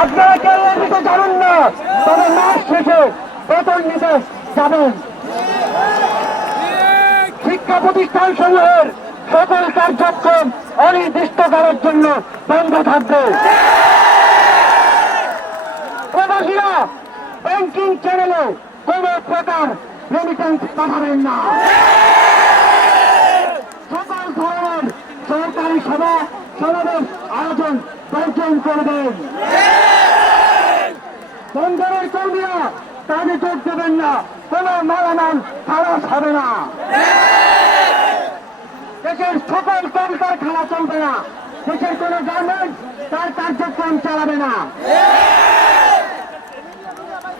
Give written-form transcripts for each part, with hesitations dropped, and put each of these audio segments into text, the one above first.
আপনারা কেউ এদিকে যাবেন না, তবে মাস শেষে বেতন নিতে যাবেন। শিক্ষা প্রতিষ্ঠান সমূহের সকল কার্যক্রম অনির্দিষ্টকালের জন্য বন্ধ থাকবে। প্রবাসীরা ব্যাংকিং চ্যানেলে কোন প্রকার রেমিটেন্স পাঠাবেন না। সকল ধরনের সরকারি সভা সমাবেশ আয়োজন বর্জন করবেন। বন্দরের কর্মীরা কাজে যোগ দেবেন না, কোন মালামাল খালাস হবে না। দেশের সকল কলকারখানা চলবে না, দেশের কোন গার্মেন্টস তার কার্যক্রম চালাবে না।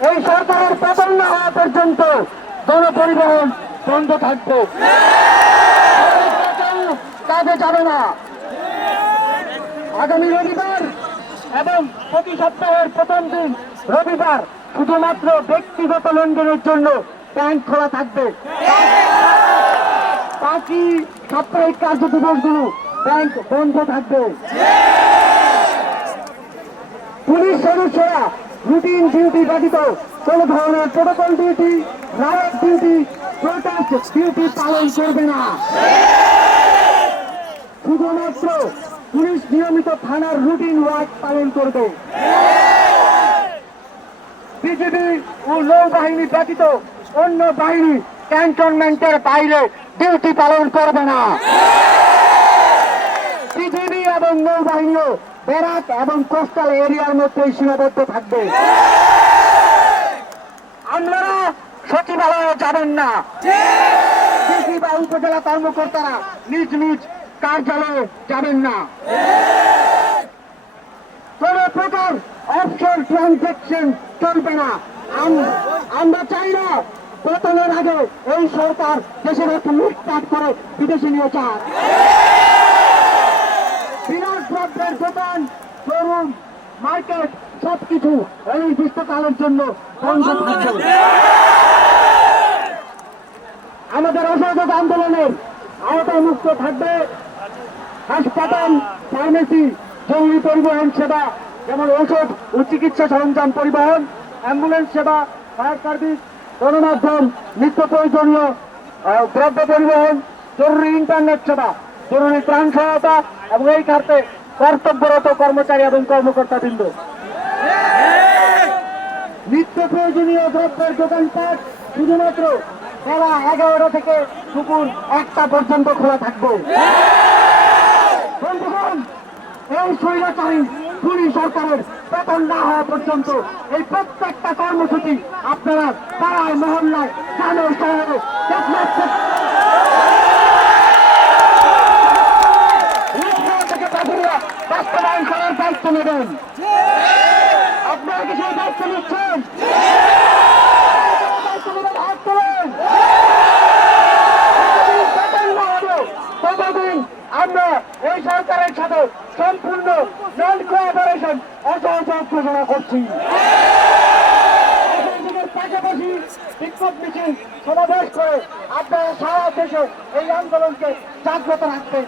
এই সরকারের পতন না হওয়া পর্যন্ত গণপরিবহন বন্ধ থাকবে, কাজে যাবে না। আগামী রবিবার এবং প্রতি সপ্তাহের প্রথম দিন রবিবার শুধুমাত্র ব্যক্তিগত লেনদেনের জন্য ব্যাংক খোলা থাকবে। বাকি সাপ্তাহিক কার্য দিবসগুলো ব্যাংক বন্ধ থাকবে। পুলিশ সদস্যরা রুটিন ডিউটি ব্যতীত কোন ধরনের protocol duty, right duty, protest duty পালন করবে না। শুধুমাত্র পুলিশ নিয়মিত থানার রুটিন ওয়ার্ক পালন করবে। বিজিবি ও নৌবাহিনী ব্যতীত অন্য বাহিনী ক্যান্টনমেন্টের বাইরে ডিউটি পালন করবে না। বিজিবি এবং নৌবাহিনীও ব্যারাক এবং কোস্টাল এরিয়ার মধ্যে সীমাবদ্ধ থাকবে। আপনারা সচিবালয়ে যাবেন না, ডিসি বা উপজেলা কর্মকর্তারা নিজ নিজ কার্যালয়ে যাবেন না। কোন প্রকার অফশোর ট্রানজাকশন চলবে না। আমরা চাই না পতনের আগে এই সরকার দেশের একটা লুটপাট করে বিদেশে নিয়ে যাক। বিরাট দ্রব্যের দোকান, শোরুম, মার্কেট সবকিছু অনির্দিষ্টকালের জন্য বন্ধ থাকবে। আমাদের অসহযোগ আন্দোলনের আওতায় মুক্ত থাকবে হাসপাতাল, ফার্মেসি, জরুরি পরিবহন সেবা যেমন ঔষধ ও চিকিৎসা সরঞ্জাম পরিবহন, অ্যাম্বুলেন্স সেবা, ফায়ার সার্ভিস, গণমাধ্যম, নিত্য প্রয়োজনীয় দ্রব্য পরিবহন, জরুরি ইন্টারনেট সেবা, জরুরি ত্রাণ সহায়তা এবং এই খাতে কর্তব্যরত কর্মচারী এবং কর্মকর্তাবৃন্দ। নিত্য প্রয়োজনীয় দ্রব্যের দোকানপাট শুধুমাত্র বেলা 11টা থেকে দুপুর 1টা পর্যন্ত খোলা থাকবে। বন্ধুগণ, এই স্বৈরাচারী খুনি সরকারের পতন না হওয়া পর্যন্ত এই প্রত্যেকটা কর্মসূচি আপনারা পাড়ায় মহল্লায় গ্রামে শহরে থেকে বাস্তবায়ন করার দায়িত্ব নেবেন। আপনারা কি সেই দায়িত্ব নিচ্ছেন? ততদিন আমরা এই সরকারের সাথে সম্পূর্ণ নন কোঅপারেশন অসহযোগ ঘোষণা করছি। পাশাপাশি বিক্ষোভ মিছিল সমাবেশ করে আপনারা সারা দেশে এই আন্দোলনকে জাগ্রত রাখবেন।